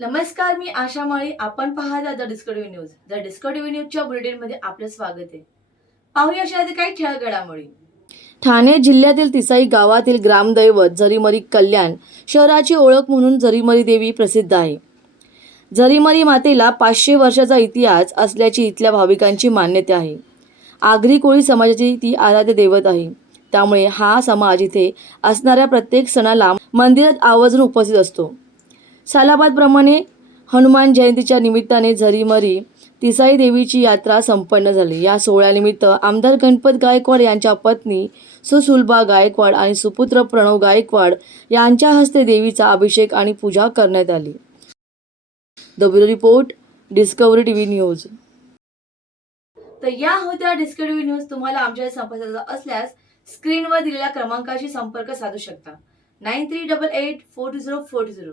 नमस्कार मी आशा माळी. आपण पाहता the Discovery News. The Discovery न्यूजच्या बुलेटिनमध्ये आपलं स्वागत आहे. पाहूया अशा काही ठळक घडामोडी ठाणे जिल्ह्यातील तिसाई गावातील ग्रामदैवत जरीमरी कल्याण शहराची ओळख म्हणून जरीमरी देवी प्रसिद्ध आहे. जरीमरी मातेला पाचशे वर्षाचा इतिहास असल्याची इथल्या भाविकांची मान्यता आहे. आगरी कोळी समाजाची ती आराध्य दैवत आहे. त्यामुळे हा समाज इथे असणाऱ्या प्रत्येक सणाला मंदिरात आवर्जून उपस्थित असतो. सालाबादप्रमाणे हनुमान जयंतीच्या निमित्ताने झरीमरी तिसाई देवीची यात्रा संपन्न झाली. या सोहळ्यानिमित्त आमदार गणपत गायकवाड यांच्या पत्नी सुसुलभा गायकवाड आणि सुपुत्र प्रणव गायकवाड यांच्या हस्ते देवीचा अभिषेक आणि पूजा करण्यात आली. The report Discovery TV News. तर या होत्या डिस्कवरी न्यूज तुम्हाला आमच्या संपर्काचा असल्यास स्क्रीनवर दिलेल्या क्रमांकाशी संपर्क साधू शकता. Nine three double eight four zero four zero.